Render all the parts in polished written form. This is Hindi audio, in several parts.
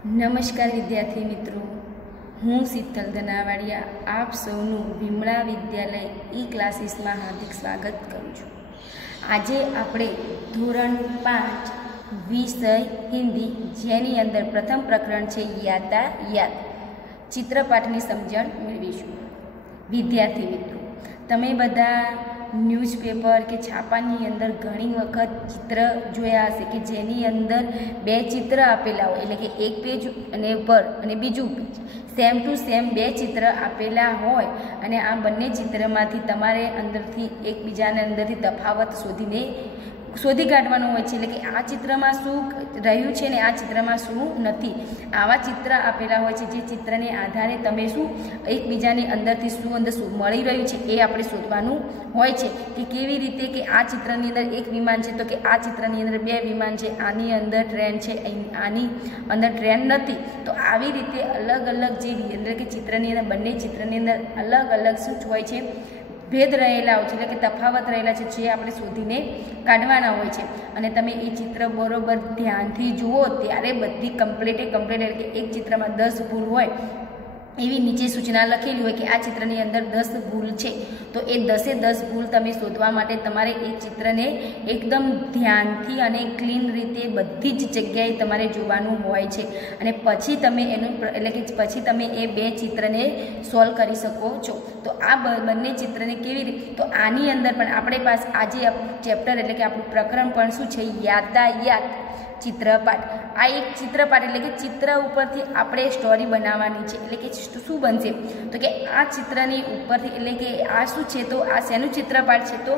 નમસ્કાર વિદ્યાર્થી મિત્રો, હું શીતલ ધનાવાડિયા આપ સૌનું વિમળા વિદ્યાલય ઈ ક્લાસીસમાં હાર્દિક સ્વાગત કરું છું। આજે આપણે ધોરણ 5 વિષય હિન્દી જેની અંદર પ્રથમ પ્રકરણ છે યાતાયાત ચિત્રપાઠની સમજણ મેળવીશું। વિદ્યાર્થી મિત્રો, તમે બધા ન્યૂઝપેપર કે છાપાની અંદર ઘણી વખત ચિત્ર જોયા હશે કે જેની અંદર બે ચિત્ર આપેલા હોય, એટલે કે એક પેજ અને ઉપર અને બીજું પેજ સેમ ટુ સેમ બે ચિત્ર આપેલા હોય અને આ બંને ચિત્રમાંથી તમારે અંદરથી એકબીજાને અંદરથી તફાવત શોધી કાઢવાનો હોય છે, એટલે કે આ ચિત્રમાં શું રહ્યું છે ને આ ચિત્રમાં શું નથી। આવા ચિત્ર આપેલા હોય છે જે ચિત્રને આધારે તમે શું એકબીજાની અંદરથી શું મળી રહ્યું છે એ આપણે શોધવાનું હોય છે કે કેવી રીતે કે આ ચિત્રની અંદર એક વિમાન છે તો કે આ ચિત્રની અંદર બે વિમાન છે, આની અંદર ટ્રેન છે, આની અંદર ટ્રેન નથી। તો આવી રીતે અલગ અલગ જે એટલે કે ચિત્રની અંદર બંને ચિત્રની અંદર અલગ અલગ શું હોય છે, ભેદ રહેલા હોય છે, એટલે કે તફાવત રહેલા છે જે આપણે શોધીને કાઢવાના હોય છે। અને તમે એ ચિત્ર બરોબર ધ્યાનથી જુઓ ત્યારે બધી કમ્પ્લીટ એટલે કે એક ચિત્રમાં 10 ભૂલ હોય એવી નીચે સૂચના લખેલી હોય કે આ ચિત્રની અંદર 10 ભૂલ છે, તો એ 10 ભૂલ તમે શોધવા માટે તમારે એ ચિત્રને એકદમ ધ્યાનથી અને ક્લીન રીતે બધી જ જગ્યાએ તમારે જોવાનું હોય છે અને પછી તમે એનું એટલે કે પછી તમે એ બે ચિત્રને સોલ્વ કરી શકો છો। તો આ બંને ચિત્રને કેવી રીતે, તો આની અંદર પણ આપણે પાસે આજે ચેપ્ટર એટલે કે આપણું પ્રકરણ પણ શું છે, યાતાયાત ચિત્રપાઠ। આ એક ચિત્રપાઠ એટલે કે ચિત્ર ઉપરથી આપણે સ્ટોરી બનાવવાની છે, એટલે કે શું બનશે તો કે આ ચિત્રની ઉપરથી એટલે કે આ શું છે, તો આ શેનું ચિત્રપાઠ છે, તો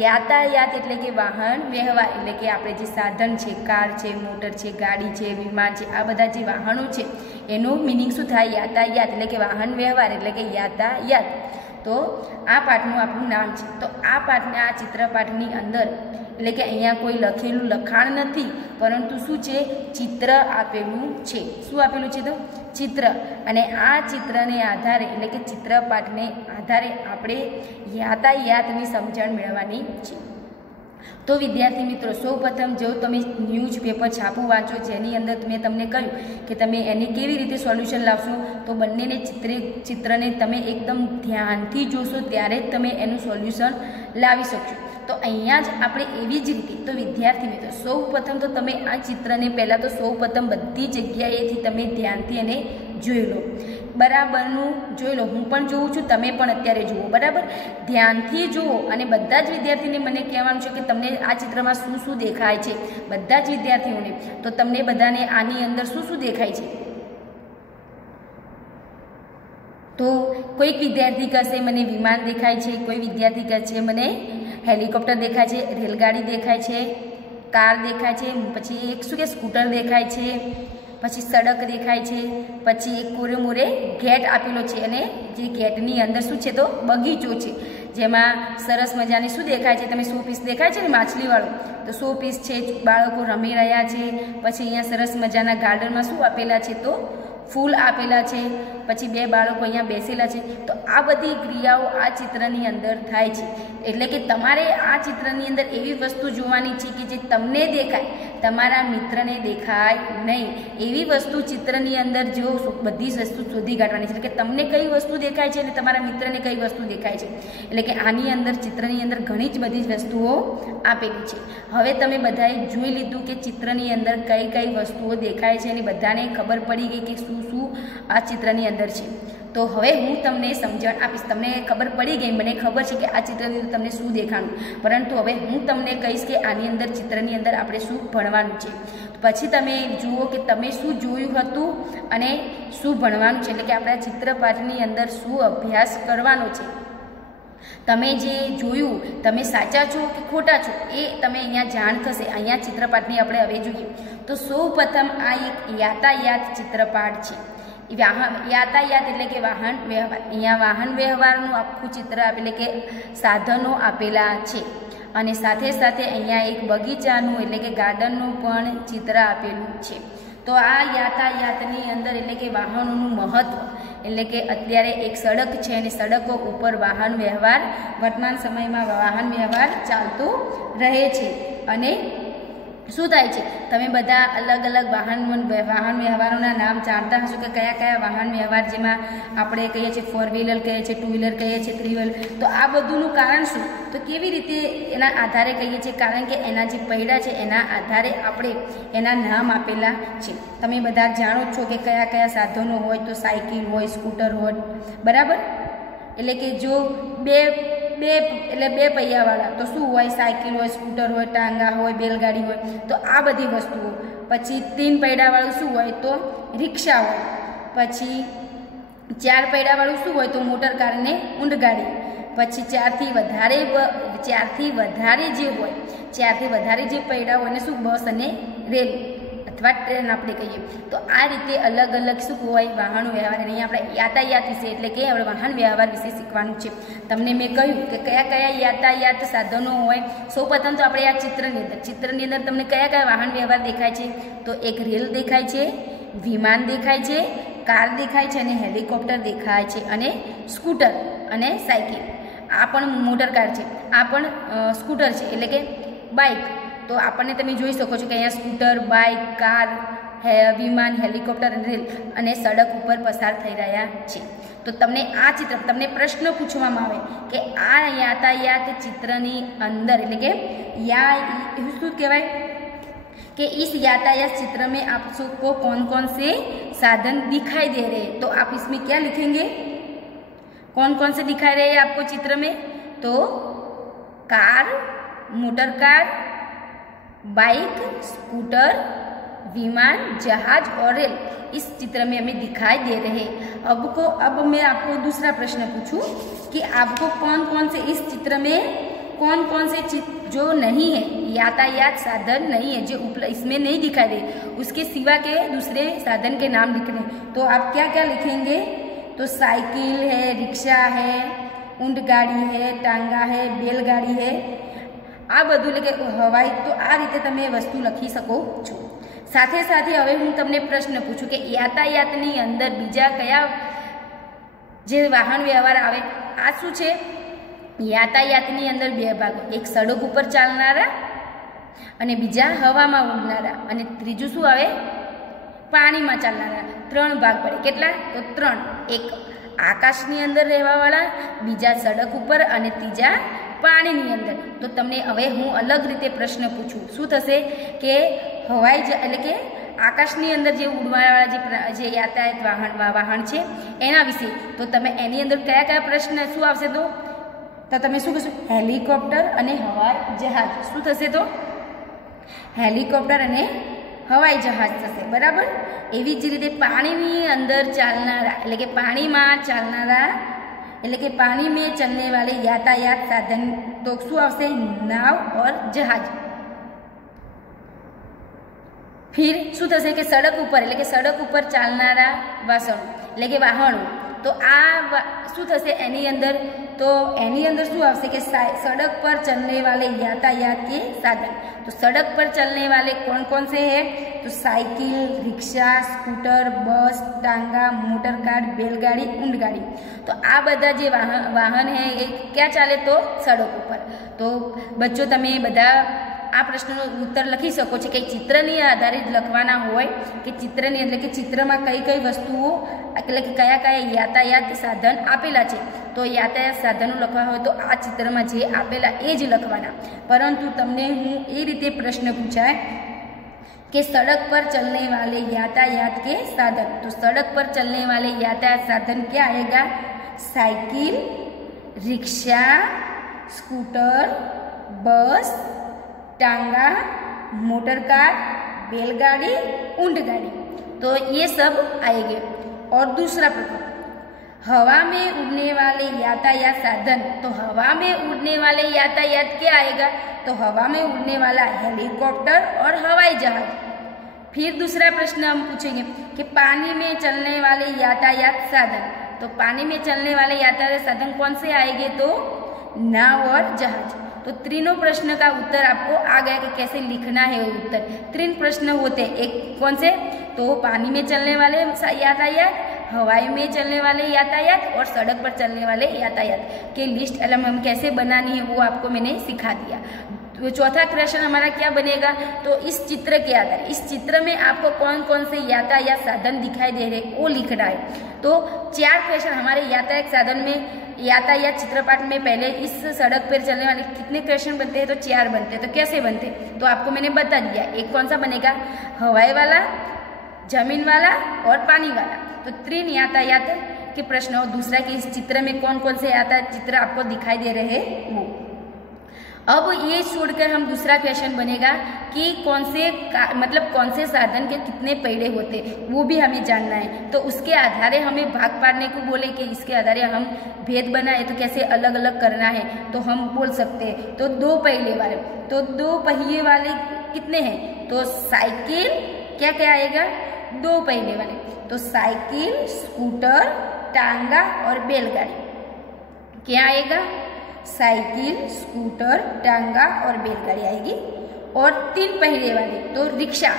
યાતાયાત એટલે કે વાહન વ્યવહાર, એટલે કે આપણે જે સાધન છે, કાર છે, મોટર છે, ગાડી છે, વિમાન છે, આ બધા જે વાહનો છે એનું મિનિંગ શું થાય, યાતાયાત એટલે કે વાહન વ્યવહાર એટલે કે યાતાયાત। તો આ પાઠનું આપણું નામ છે। તો આ પાઠને આ ચિત્રપાઠની અંદર એટલે કે અહીંયા કોઈ લખેલું લખાણ નથી, પરંતુ શું છે, ચિત્ર આપેલું છે। શું આપેલું છે, તો ચિત્ર। અને આ ચિત્રને આધારે એટલે કે ચિત્રપાઠને આધારે આપણે યાતાયાતની સમજણ મેળવવાની છે। તો વિદ્યાર્થી મિત્રો, સૌપ્રથમ જો તમે ન્યૂઝપેપર છાપું વાંચો જેની અંદર મેં તમને કહ્યું કે તમે એની કેવી રીતે સોલ્યુશન લાવશો, તો બંનેને ચિત્રને તમે એકદમ ધ્યાનથી જોશો ત્યારે જ તમે એનું સોલ્યુશન લાવી શકશો। તો અહીંયા જ આપણે એવી જ રીતે, તો વિદ્યાર્થી મિત્રો સૌપ્રથમ તો તમે આ ચિત્રને પહેલાં તો સૌપ્રથમ બધી જગ્યાએથી તમે ધ્યાનથી એને જોઈ લો, બરાબરનું જોઈ લો। હું પણ જોઉં છું, તમે પણ અત્યારે જુઓ, બરાબર ધ્યાનથી જુઓ। અને બધા જ વિદ્યાર્થીને મને કહેવાનું છે કે તમને આ ચિત્રમાં શું શું દેખાય છે, બધા જ વિદ્યાર્થીઓને, તો તમને બધાને આની અંદર શું શું દેખાય છે, તો કોઈક વિદ્યાર્થી કહેશે મને વિમાન દેખાય છે, કોઈ વિદ્યાર્થી કહેશે મને હેલિકોપ્ટર દેખાય છે, રેલગાડી દેખાય છે, કાર દેખાય છે, પછી એક શું કે સ્કૂટર દેખાય છે, પછી સડક દેખાય છે, પછી એક કોરે મોરે ગેટ આપેલો છે અને જે ગેટની અંદર શું છે, તો બગીચો છે જેમાં સરસ મજાની શું દેખાય છે, તમે 100 પીસ દેખાય છે ને માછલીવાળું, તો 100 પીસ છે, બાળકો રમી રહ્યા છે। પછી અહીંયા સરસ મજાના ગાર્ડનમાં શું આપેલા છે, તો ફૂલ આપેલા છે, પછી બે બાળકો અહીંયા બેસેલા છે। તો આ બધી ક્રિયાઓ આ ચિત્રની અંદર થાય છે, એટલે કે તમારે આ ચિત્રની અંદર એવી વસ્તુ જોવાની છે કે જે તમને દેખાય, તમારા મિત્રને દેખાય નહીં, એવી વસ્તુ ચિત્રની અંદર જો બધી જ વસ્તુ શોધી કાઢવાની છે, એટલે કે તમને કઈ વસ્તુ દેખાય છે અને તમારા મિત્રને કઈ વસ્તુ દેખાય છે, એટલે કે આની અંદર ચિત્રની અંદર ઘણી જ બધી વસ્તુઓ આપેલી છે। હવે તમે બધાએ જોઈ લીધું કે ચિત્રની અંદર કઈ કઈ વસ્તુઓ દેખાય છે અને બધાને ખબર પડી ગઈ કે શું આ ચિત્રની અંદર છે। તો હવે હું તમને સમજણ આપીશ, તમને ખબર પડી ગઈ, મને ખબર છે કે આ ચિત્રની અંદર તમને શું દેખાણું, પરંતુ હવે હું તમને કહીશ કે આની અંદર ચિત્રની અંદર આપણે શું ભણવાનું છે, પછી તમે જુઓ કે તમે શું જોયું હતું અને શું ભણવાનું છે, એટલે કે આપણા ચિત્રપાઠની અંદર શું અભ્યાસ કરવાનો છે। તમે જે જોયું તમે સાચા છો કે ખોટા છો એ તમે અહીંયા જાણ થશે। અહીંયા ચિત્રપાઠની આપણે હવે જોઈએ તો સૌપ્રથમ આ એક યાતાયાત ચિત્રપાઠ છે। યાતાયાત એટલે કે વાહન વ્યવહાર, અહીંયા વાહન વ્યવહારનું આખું ચિત્ર એટલે કે સાધનો આપેલા છે અને સાથે સાથે અહીંયા એક બગીચાનું એટલે કે ગાર્ડનનું પણ ચિત્ર આપેલું છે। તો આ યાતાયાતની અંદર એટલે કે વાહનોનું મહત્ત્વ એટલે કે અત્યારે એક સડક છે અને સડકો ઉપર વાહન વ્યવહાર વર્તમાન સમયમાં વાહન વ્યવહાર ચાલતો રહે છે અને શું થાય છે? તમે બધા અલગ અલગ વાહન વ્યવહારોના નામ જાણતા હશો કે કયા કયા વાહન વ્યવહાર, જેમાં આપણે કહીએ છીએ 4 વ્હીલર કહીએ છીએ, 2 વ્હીલર કહીએ છીએ, 3 વ્હીલર. તો આ બધુંનું કારણ શું? તો કેવી રીતે એના આધારે કહીએ છીએ? કારણ કે એના જે પૈડા છે એના આધારે આપણે એના નામ આપેલા છે. તમે બધા જાણો જ છો કે કયા કયા સાધનો હોય. તો સાયકલ હોય, સ્કૂટર હોય, બરાબર. એટલે કે જો બે પૈયાવાળા તો શું હોય? સાયકલ હોય, સ્કૂટર હોય, ટાંગા હોય, બેલગાડી હોય. તો આ બધી વસ્તુઓ. પછી 3 પૈડાવાળું શું હોય? તો રિક્ષા હોય. પછી 4 પૈડાવાળું શું હોય? તો મોટર કાર ને ઊંટગાડી. પછી 4 થી વધારે જે હોય, 4 થી વધારે જે પૈડા હોય ને શું? બસ અને રેલ અથવા ટ્રેન આપણે કહીએ. તો આ રીતે અલગ અલગ શું હોય? વાહન વ્યવહાર. અહીંયા આપણે યાતાયાત વિશે એટલે કે આપણે વાહન વ્યવહાર વિશે શીખવાનું છે. તમને મેં કહ્યું કે કયા કયા યાતાયાત સાધનો હોય. સૌપ્રથમ તો આપણે આ ચિત્રની અંદર તમને કયા કયા વાહન વ્યવહાર દેખાય છે? તો એક રેલ દેખાય છે, વિમાન દેખાય છે, કાર દેખાય છે અને હેલિકોપ્ટર દેખાય છે, અને સ્કૂટર અને સાયકલ. આ પણ મોટર કાર છે, આ પણ સ્કૂટર છે એટલે કે બાઇક. તો આપણને તમે જોઈ શકો છો કે અહીંયા સ્કૂટર, બાઇક, કાર, વિમાન, હેલિકોપ્ટર અને રેલ અને સડક ઉપર પસાર થઈ રહ્યા છે. તો તમને આ ચિત્ર, તમને પ્રશ્ન પૂછવામાં આવે કે આ યાતાયાત ચિત્રની અંદર એટલે કે શું કહેવાય कि इस यातायात चित्र में आप सबको कौन कौन से साधन दिखाई दे रहे हैं? तो आप इसमें क्या लिखेंगे? कौन कौन से दिखाई रहे हैं आपको चित्र में? तो car, motor car, bike, scooter, विमान, जहाज और रेल इस चित्र में हमें दिखाई दे रहे हैं. अब मैं आपको दूसरा प्रश्न पूछूं कि आपको कौन कौन से इस चित्र में कौन कौन से जो नहीं है, यातायात साधन नहीं है, जो इसमें नहीं दिखाई दे, उसके सिवा के दूसरे साधन के नाम लिखने. तो आप क्या क्या लिखेंगे? तो साइकिल है, रिक्शा है, ऊंटगाड़ी है, टांगा है, बैलगाड़ी है, आ बधुं એટલે કે હવાઈ. તો આ રીતે તમે વસ્તુ લખી શકો છો. સાથે સાથે હવે હું તમને પ્રશ્ન પૂછું કે યાતાયાતની અંદર બીજા કયા જે વાહન વ્યવહાર આવે? આ શું છે? યાતાયાતની અંદર 2 ભાગો, એક સડક ઉપર ચાલનારા અને બીજા હવામાં ઉડનારા, અને ત્રીજું શું આવે? પાણીમાં ચાલનારા. 3 ભાગ પડે. કેટલા? તો 3. એક આકાશની અંદર રહેવાવાળા, બીજા સડક ઉપર અને ત્રીજા પાણીની અંદર. તો તમને હવે હું અલગ રીતે પ્રશ્ન પૂછું. શું થશે કે હવાઈ એટલે કે આકાશની અંદર જે ઉડવાવાળા જે યાતાયાત વાહન છે એના વિશે. તો તમે એની અંદર કયા કયા પ્રશ્ન શું આવશે? તો તમે શું કહેશો? હેલિકોપ્ટર અને હવાઈ જહાજ. શું થશે? તો હેલિકોપ્ટર અને હવાઈ જહાજ થશે, બરાબર. એવી જ રીતે પાણીની અંદર ચાલનારા એટલે કે પાણીમાં ચાલનારા એટલે કે पानी में चलने वाले यातायात साधन तो શું આવશે? नाव और जहाज. फिर શું થશે કે સડક ઉપર એટલે કે સડક ઉપર ચાલનારા વાસણો એટલે કે વાહનો. તો આ શું થશે એની અંદર? તો એની અંદર શું આવશે કે सड़क पर चलने वाले यातायात के साधन. तो सड़क पर चलने वाले कौन कौन से हैं? तो साइकिल, रिक्शा, स्कूटर, बस, टांगा, मोटर कार, बैलगाड़ी, ऊंटगाड़ी. तो आ बधा जे वाहन है ये क्या चाले? तो सड़क पर. तो बच्चों तमे बधा आ प्रश्नનો उत्तर લખી શકો છો કે ચિત્રની આધારે લખવાના હોય કે ચિત્રની એટલે કે ચિત્રમાં કઈ કઈ વસ્તુઓ એટલે કે કયા કયા યાતાયાત સાધન આપેલા છે. તો યાતાયાત સાધનો લખવા હોય તો આ ચિત્રમાં જે આપેલા એ જ લખવાના. પરંતુ તમને હું એ રીતે પ્રશ્ન પૂછાય कि सड़क पर चलने वाले यातायात के साधन. तो सड़क पर चलने वाले यातायात साधन क्या आएगा? साइकिल, रिक्शा, स्कूटर, बस, टांगा, मोटर कार, बैलगाड़ी, ऊंटगाड़ी. तो ये सब आएंगे. और दूसरा प्रकार हवा में उड़ने वाले यातायात साधन. तो हवा में उड़ने वाले यातायात क्या आएगा? तो हवा में उड़ने वाला हेलीकॉप्टर और हवाई जहाज. फिर दूसरा प्रश्न हम पूछेंगे कि पानी में चलने वाले यातायात साधन. तो पानी में चलने वाले यातायात साधन कौन से आएंगे? तो नाव और जहाज. तो तीनों प्रश्न का उत्तर आपको आ गया कि कैसे लिखना है उत्तर. 3 प्रश्न होते हैं. एक कौन से? तो पानी में चलने वाले यातायात, हवाई में चलने वाले यातायात और सड़क पर चलने वाले यातायात के लिस्ट हम कैसे बनानी है वो आपको मैंने सिखा दिया। तो चौथा क्वेश्चन हमारा क्या बनेगा, तो इस चित्र के आधार, इस चित्र में आपको कौन कौन से यातायात साधन दिखाई दे रहे वो लिखना है। तो 4 क्वेश्चन हमारे यातायात साधन में, यातायात चित्रपाठ में पहले इस सड़क पर चलने वाले कितने क्वेश्चन बनते हैं, तो 4 बनते हैं। तो कैसे बनते हैं तो आपको मैंने बता दिया। एक कौन सा बनेगा, हवाई वाला, जमीन वाला और पानी वाला। तो 3 यातायात के प्रश्न और दूसरा कि इस चित्र में कौन कौन से यातायात चित्र आपको दिखाई दे रहे हैं वो। अब ये छोड़कर हम दूसरा क्वेश्चन बनेगा कि कौन से साधन के कितने पहिए होते वो भी हमें जानना है। तो उसके आधारे हमें भाग पाड़ने को बोले कि इसके आधारे हम भेद बनाए तो कैसे अलग अलग करना है, तो हम बोल सकते हैं। तो 2 पहिए वाले, तो 2 पहिए वाले कितने हैं, तो साइकिल, क्या क्या आएगा, 2 पहिए वाले, तो साइकिल, स्कूटर, टांगा और बैलगाड़ी। क्या आएगा, साइकिल, स्कूटर, टांगा और बैलगाड़ी आएगी। और 3 पहिए वाले तो रिक्शा,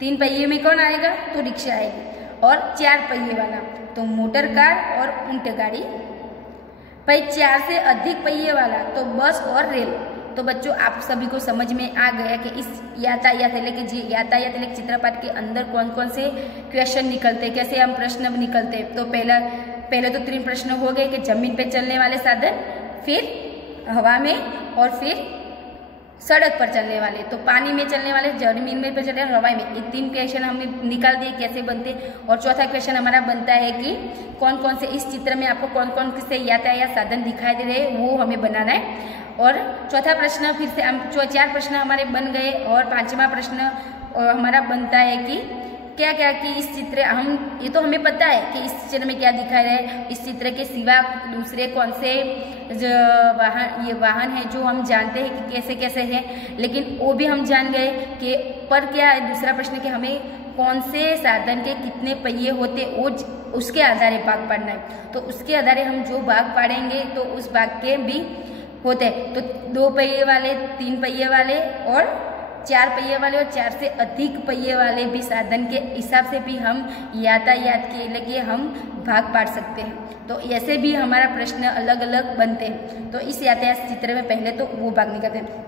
3 पहिए में कौन आएगा, तो रिक्शा आएगी। और 4 पहिए वाला तो मोटर कार और ऊंट गाड़ी। भाई 4 से अधिक पहिए वाला तो बस और रेल। तो बच्चों आप सभी को समझ में आ गया कि इस यातायात यातायात चित्रपाठ के अंदर कौन कौन से क्वेश्चन निकलते हैं, कैसे हम प्रश्न निकलते हैं। तो पहले तो 3 प्रश्न हो गए कि जमीन पे चलने वाले साधन, फिर हवा में और फिर सड़क पर चलने वाले, तो पानी में चलने वाले, जमीन में पे चलने वाले, हवाई में। ये 3 क्वेश्चन हमने निकाल दिए कैसे बनते। और चौथा क्वेश्चन हमारा बनता है कि कौन कौन से इस चित्र में आपको कौन कौन से यातायात साधन दिखाई दे रहे हैं वो हमें बनाना है। और चौथा प्रश्न फिर से हम 4 प्रश्न हमारे बन गए। और 5वां प्रश्न हमारा बनता है कि क्या क्या कि इस चित्र हम, ये तो हमें पता है कि इस चित्र में क्या दिखा रहा है, इस चित्र के सिवा दूसरे कौन से जो वाहन है जो हम जानते हैं कि कैसे कैसे है, लेकिन वो भी हम जान गए कि पर क्या है दूसरा प्रश्न कि हमें कौन से साधन के कितने पहिए होते वो उसके आधारे भाग पाड़ना है। तो उसके आधारे हम जो भाग पाड़ेंगे तो उस भाग के भी होते हैं। तो 2 पहिए वाले, 3 पहिए वाले और 4 पहिए वाले और 4 से अधिक पहिए वाले भी साधन के हिसाब से भी हम यातायात के लिए हम भाग पाड़ सकते हैं। तो ऐसे भी हमारा प्रश्न अलग अलग बनते हैं। तो इस यातायात चित्र में पहले तो वो भाग निकलते हैं।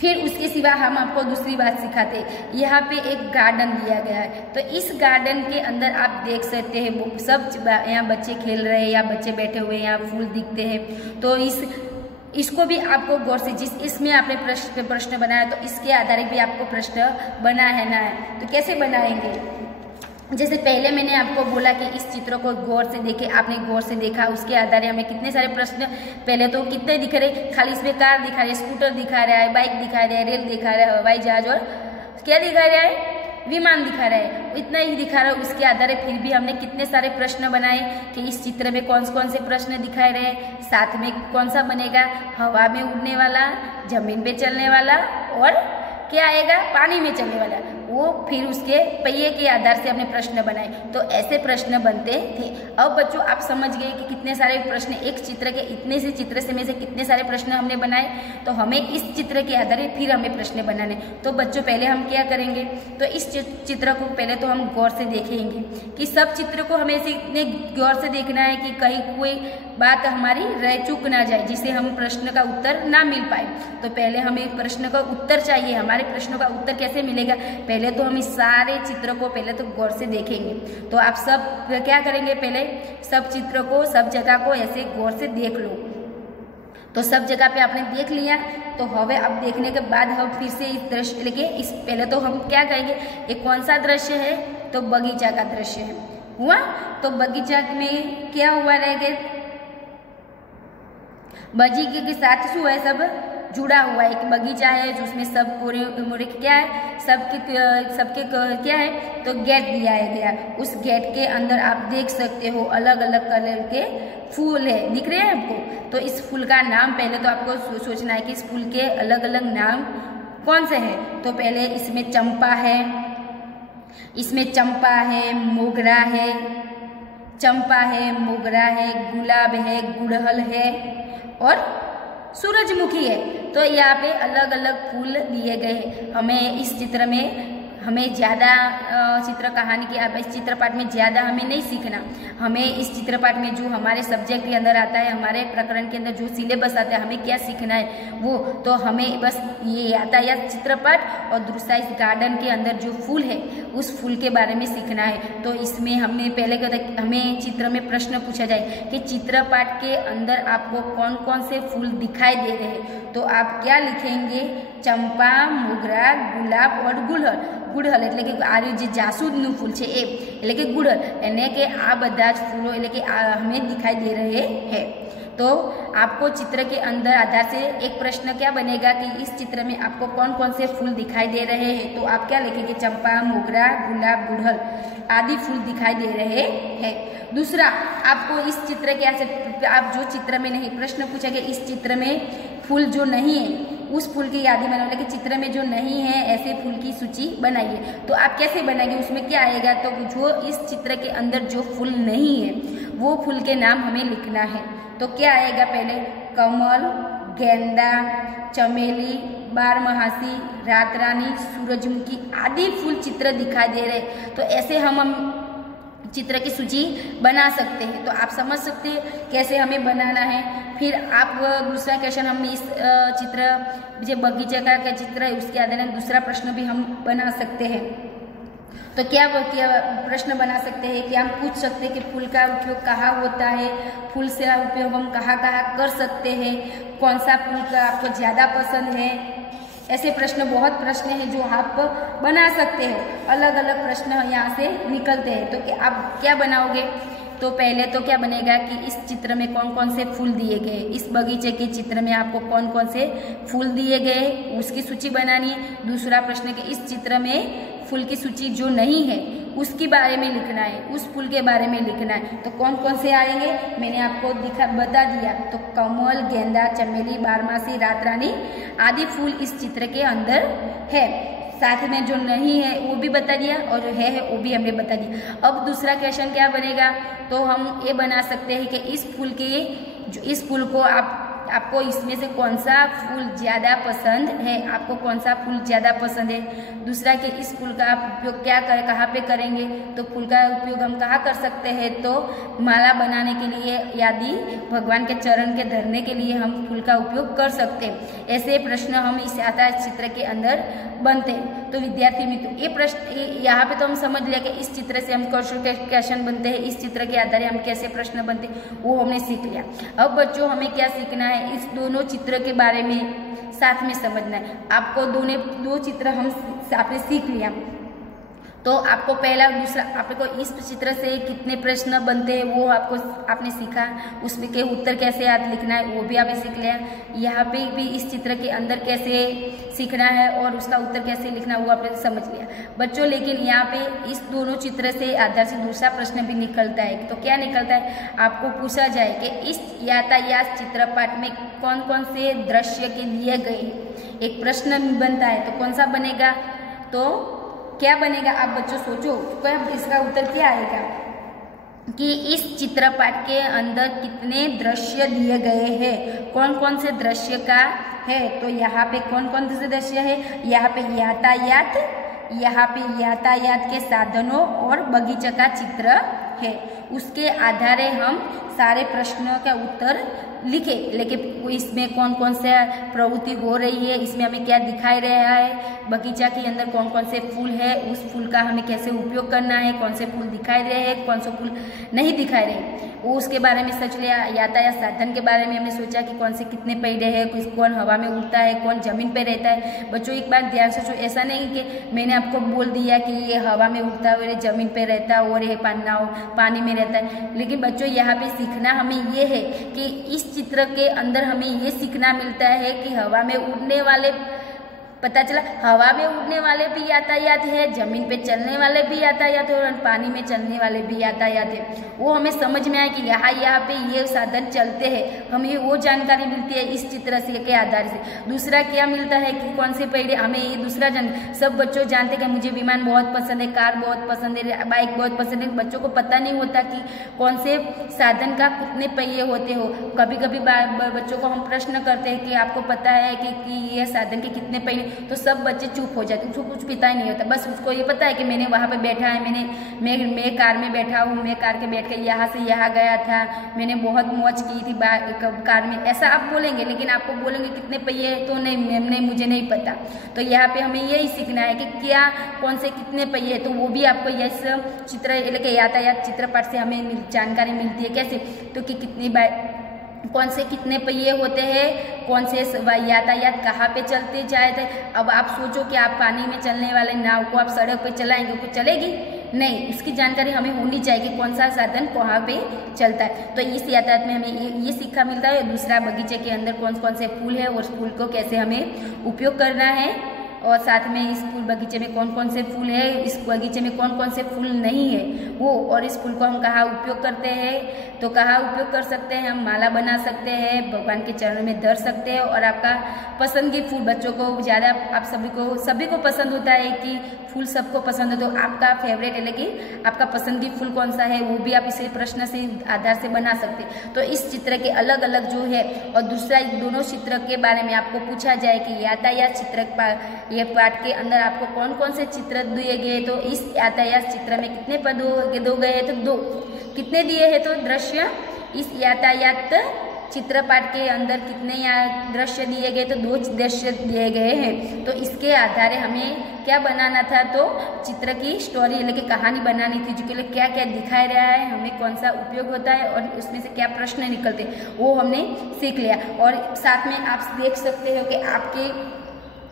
फिर उसके सिवा हम आपको दूसरी बात सिखाते हैं। यहाँ पे एक गार्डन दिया गया है, तो इस गार्डन के अंदर आप देख सकते हैं वो सब यहाँ बच्चे खेल रहे हैं या बच्चे बैठे हुए हैं, यहाँ फूल दिखते हैं। तो इसको भी आपको गौर से, इसमें आपने प्रश्न बनाया तो इसके आधार भी आपको प्रश्न बनाना है। तो कैसे बनाएंगे, जैसे पहले मैंने आपको बोला कि इस चित्र को गौर से देखे, आपने गौर से देखा, उसके आधार हमें कितने सारे प्रश्न, पहले तो कितने दिख रहे, खाली इसमें कार दिखा रहे, स्कूटर दिखा रहा है, बाइक दिखा रहा है, रेल दिखा रहा है, हवाई जहाज और क्या दिखा रहा है, विमान दिखा रहा है, इतना ही दिखा रहा है। उसके आधार फिर भी हमने कितने सारे प्रश्न बनाए कि इस चित्र में कौन कौन से प्रश्न दिखाए रहे, साथ में कौन सा बनेगा, हवा में उड़ने वाला, जमीन पे चलने वाला और क्या आएगा, पानी में चलने वाला। वो फिर उसके पहिए के आधार से हमने प्रश्न बनाए। तो ऐसे प्रश्न बनते थे। अब बच्चों आप समझ गए कि कितने सारे प्रश्न एक चित्र के, इतने से चित्र से में से कितने सारे प्रश्न हमने बनाए। तो हमें इस चित्र के आधार पर फिर हमें प्रश्न बनाने। तो बच्चों पहले हम क्या करेंगे, तो इस चित्र को पहले तो हम गौर से देखेंगे कि सब चित्र को हमें इतने गौर से देखना है कि कहीं कोई बात हमारी रह चूक ना जाए जिसे हम प्रश्न का उत्तर ना मिल पाए। तो पहले हमें प्रश्न का उत्तर चाहिए। हमारे प्रश्नों का उत्तर कैसे मिलेगा, पहले तो हम इस सारे चित्रों को पहले तो गौर से देखेंगे। तो आप सब क्या करेंगे, पहले सब चित्रों को, सब जगह को ऐसे गौर से देख लो। तो सब जगह पे आपने देख लिया। तो हवे अब देखने के बाद हम फिर से इस दृश्य लेके इस पहले तो हम क्या करेंगे, एक कौन सा दृश्य है, तो बगीचा का दृश्य है हुआ। तो बगीचा में क्या हुआ रहेगा, बगीचे के साथ शू है, सब जुड़ा हुआ एक बगीचा है जिसमें सब पूरे क्या है, सबके क्या है, तो गेट दिया गया। उस गेट के अंदर आप देख सकते हो अलग अलग कलर के फूल है, दिख रहे हैं आपको। तो इस फूल का नाम पहले तो आपको सोचना है कि इस फूल के अलग अलग नाम कौन से हैं। तो पहले इसमें चंपा है, इसमें चंपा है, मोगरा है, चंपा है, मोगरा है, गुलाब है, गुड़हल है और सूरजमुखी है। तो यहाँ पे अलग अलग फूल दिए गए हैं। हमें इस चित्र में हमें ज़्यादा चित्र कहानी के अब इस चित्रपाठ में ज़्यादा हमें नहीं सीखना। हमें इस चित्रपाठ में जो हमारे सब्जेक्ट के अंदर आता है, हमारे प्रकरण के अंदर जो सिलेबस आता है, हमें क्या सीखना है वो तो हमें बस ये यातायात चित्रपाठ और दूसरा इस गार्डन के अंदर जो फूल है उस फूल के बारे में सीखना है। तो इसमें हमने पहले क्या हमें चित्र में प्रश्न पूछा जाए कि चित्रपाठ के अंदर आपको कौन कौन से फूल दिखाई दे रहे हैं, तो आप क्या लिखेंगे? चंपा, मोगरा, गुलाब और गुड़हल। गुड़हल એટલે કે આ જે જાસૂદનું ફૂલ છે એ એટલે કે ગુड़हल એટલે કે આ બધા જ ફૂલો એટલે કે हमें दिखाई दे रहे हैं। तो आपको चित्र के अंदर आधार से एक प्रश्न क्या बनेगा कि इस चित्र में आपको कौन कौन से फूल दिखाई दे रहे हैं, तो आप क्या लिखेंगे? चंपा, मोगरा, गुलाब, गुड़हल आदि फूल दिखाई दे रहे हैं। दूसरा, आपको इस चित्र के आप जो चित्र में नहीं प्रश्न पूछा गया, इस चित्र में फूल जो नहीं है उस फूल की यादी बनाइए कि चित्र में जो नहीं है ऐसे फूल की सूची बनाइए। तो आप कैसे बनाएंगे, उसमें क्या आएगा? तो जो इस चित्र के अंदर जो फूल नहीं है वो फूल के नाम हमें लिखना है। तो क्या आएगा? पहले कमल, गेंदा, चमेली, बारमासी, रात रानी, सूरजमुखी आदि फूल चित्र दिखाई दे रहे। तो ऐसे हम चित्र की सूची बना सकते हैं। तो आप समझ सकते हैं कैसे हमें बनाना है। फिर आप दूसरा क्वेश्चन हम इस चित्र जो बगीचे का चित्र है उसके आधार पर दूसरा प्रश्न भी हम बना सकते हैं। तो क्या प्रश्न बना सकते हैं कि हम पूछ सकते हैं कि फूल का उपयोग कहाँ होता है, फूल से उपयोग हम कहाँ कहाँ कर सकते हैं, कौन सा फूल का आपको ज़्यादा पसंद है। ऐसे प्रश्न बहुत प्रश्न हैं जो आप बना सकते हो। अलग अलग प्रश्न यहाँ से निकलते हैं। तो क्या आप क्या बनाओगे? तो पहले तो क्या बनेगा कि इस चित्र में कौन कौन से फूल दिए गए, इस बगीचे के चित्र में आपको कौन कौन से फूल दिए गए उसकी सूची बनानी है। दूसरा प्रश्न कि इस चित्र में फूल की सूची जो नहीं है उसके बारे में लिखना है, उस फूल के बारे में लिखना है। तो कौन कौन से आएंगे मैंने आपको बता दिया। तो कमल, गेंदा, चमेली, बारमासी, रात रानी आदि फूल इस चित्र के अंदर है। साथ में जो नहीं है वो भी बता दिया और जो है वो भी हमने बता दिया। अब दूसरा क्वेश्चन क्या बनेगा? तो हम ये बना सकते हैं कि इस फूल को आपको इसमें से कौन सा फूल ज़्यादा पसंद है, आपको कौन सा फूल ज़्यादा पसंद है। दूसरा कि इस फूल का उपयोग क्या करें, कहाँ पे करेंगे? तो फूल का उपयोग हम कहाँ कर सकते हैं? तो माला बनाने के लिए यादि भगवान के चरण के धरने के लिए हम फूल का उपयोग कर सकते हैं। ऐसे प्रश्न हम इस यातायात चित्र के अंदर बनते हैं। तो विद्यार्थी मित्रों ये प्रश्न यहाँ पे तो हम समझ लिया कि इस चित्र से हम क्वेश्चन बनते हैं, इस चित्र के आधार हम कैसे प्रश्न बनते हैं वो हमने सीख लिया। अब बच्चों हमें क्या सीखना है? इस दोनों चित्र के बारे में साथ में समझना है। आपको दो चित्र आपने सीख लिया। तो आपको पहला दूसरा आपको इस चित्र से कितने प्रश्न बनते हैं वो आपने सीखा, उसमें के उत्तर कैसे याद लिखना है वो भी आपने सीख लिया। यहाँ पे भी इस चित्र के अंदर कैसे सीखना है और उसका उत्तर कैसे लिखना वो आपने समझ लिया बच्चों। लेकिन यहाँ पे इस दोनों चित्र से आधार से दूसरा प्रश्न भी निकलता है। तो क्या निकलता है? आपको पूछा जाए कि इस यातायात चित्रपाठ में कौन कौन से दृश्य के लिए गए, एक प्रश्न बनता है। तो कौन सा बनेगा? तो क्या बनेगा? आप बच्चों सोचो, क्या इसका उत्तर क्या आएगा कि इस चित्रपाठ के अंदर कितने दृश्य दिए गए हैं, कौन कौन से दृश्य का है। तो यहाँ पे कौन कौन से दृश्य है? यहाँ पे यातायात के साधनों और बगीचे का चित्र है। उसके आधारे हम सारे प्रश्नों का उत्तर लिखे। लेकिन इसमें कौन कौन से प्रवृत्ति हो रही है, इसमें हमें क्या दिखाई रहा है, बगीचा के अंदर कौन कौन से फूल है, उस फूल का हमें कैसे उपयोग करना है, कौन से फूल दिखाई रहे हैं, कौन से फूल नहीं दिखाई रहे वो उसके बारे में सोच लिया। यातायात साधन के बारे में हमने सोचा कि कौन से कितने पहिए हैं, कौन हवा में उड़ता है, कौन जमीन पर रहता है। बच्चों एक बार ध्यान से सोचो, ऐसा नहीं कि मैंने आपको बोल दिया कि ये हवा में उड़ता है, जमीन पर रहता है और ये पानी में रहता है। लेकिन बच्चों यहाँ पे सीखना हमें ये है कि इस चित्र के अंदर हमें ये सीखना मिलता है कि हवा में उड़ने वाले पता चला हवा में उड़ने वाले भी यातायात है, जमीन पे चलने वाले भी यातायात है और पानी में चलने वाले भी यातायात है। वो हमें समझ में आया कि यहाँ पे ये साधन चलते हैं, हमें वो जानकारी मिलती है इस चित्र से के आधार से। दूसरा क्या मिलता है कि कौन से पहिए, हमें ये दूसरा सब बच्चों जानते हैं कि मुझे विमान बहुत पसंद है, कार बहुत पसंद है, बाइक बहुत पसंद है। बच्चों को पता नहीं होता कि कौन से साधन का कितने पहिए होते हो। कभी कभी बच्चों को हम प्रश्न करते हैं कि आपको पता है कि ये साधन के कितने पहिए, तो सब बच्चे चुप हो जाते, उसको कुछ पता ही नहीं होता। बस उसको ये पता है कि मैंने वहाँ पे बैठा है, मैं कार में बैठा हूँ, मैं कार के बैठ के यहाँ से यहाँ गया था, मैंने बहुत मौज की थी कार में, ऐसा आप बोलेंगे। लेकिन आपको बोलेंगे कितने पहिए तो नहीं मैम नहीं मुझे नहीं पता। तो यहाँ पे हमें यही सीखना है कि क्या कौन से कितने पहिए, तो वो भी आपको यह चित्र लेके यातायात चित्रपाठ से हमें जानकारी मिलती है। कैसे, तो कि कितनी कौन से कितने पहिए होते हैं, कौन से यातायात कहाँ पे चलते जाए थे। अब आप सोचो कि आप पानी में चलने वाले नाव को आप सड़क पे चलाएंगे तो चलेगी नहीं, उसकी जानकारी हमें होनी चाहिए कि कौन सा साधन कहाँ पे चलता है। तो इस यातायात में हमें ये सीखा मिलता है। दूसरा, बगीचे के अंदर कौन कौन से फूल है और उस फूल को कैसे हमें उपयोग करना है, और साथ में इस फूल बगीचे में कौन कौन से फूल है, इस बगीचे में कौन कौन से फूल नहीं है वो, और इस फूल को हम कहाँ उपयोग करते हैं, तो कहाँ उपयोग कर सकते हैं, हम माला बना सकते हैं, भगवान के चरणों में धर सकते हैं। और आपका पसंद के फूल, बच्चों को ज़्यादा आप सभी को पसंद होता है कि फूल सबको पसंद है, तो आपका फेवरेट है लेकिन आपका पसंदीदा फूल कौन सा है वो भी आप इसे प्रश्न से आधार से बना सकते हैं। तो इस चित्र के अलग अलग जो है, और दूसरा दोनों चित्र के बारे में आपको पूछा जाए कि यातायात चित्र ये पाठ के अंदर आपको कौन कौन से चित्र दिए गए, तो इस यातायात चित्र में कितने पद दो गए, तो 2। कितने दिए हैं, तो दृश्य। इस यातायात चित्रपाठ के अंदर कितने दृश्य दिए गए, तो 2 दृश्य दिए गए हैं। तो इसके आधार हमें क्या बनाना था, तो चित्र की स्टोरी यानी कि कहानी बनानी थी, जिसके लिए क्या क्या दिखाया रहा है, हमें कौन सा उपयोग होता है और उसमें से क्या प्रश्न निकलते हैं वो हमने सीख लिया। और साथ में आप देख सकते हो कि आपके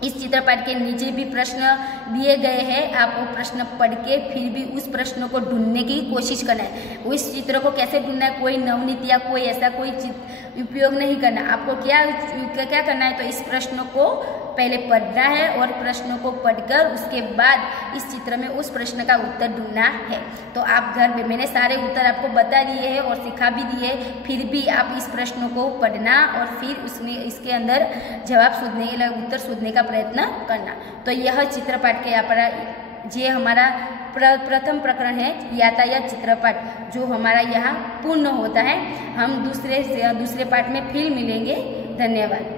इस चित्रपाठ के नीचे भी प्रश्न दिए गए हैं, आप वो प्रश्न पढ़ के फिर भी उस प्रश्न को ढूंढने की कोशिश करना है। उस चित्र को कैसे ढूंढना है, कोई नवनीत या कोई ऐसा कोई उपयोग नहीं करना, आपको क्या करना है, तो इस प्रश्न को पहले पढ़ना है और प्रश्नों को पढ़कर उसके बाद इस चित्र में उस प्रश्न का उत्तर ढूंढना है। तो आप घर में, मैंने सारे उत्तर आपको बता दिए हैं और सिखा भी दिए, फिर भी आप इस प्रश्नों को पढ़ना और फिर उसमें इसके अंदर जवाब शोधने के लिए उत्तर शोधने का प्रयत्न करना। तो यह चित्रपाठ के यहाँ पर ये हमारा प्रथम प्रकरण है, यातायात चित्रपाठ, जो हमारा यहाँ पूर्ण होता है। हम दूसरे पाठ में फिर मिलेंगे। धन्यवाद।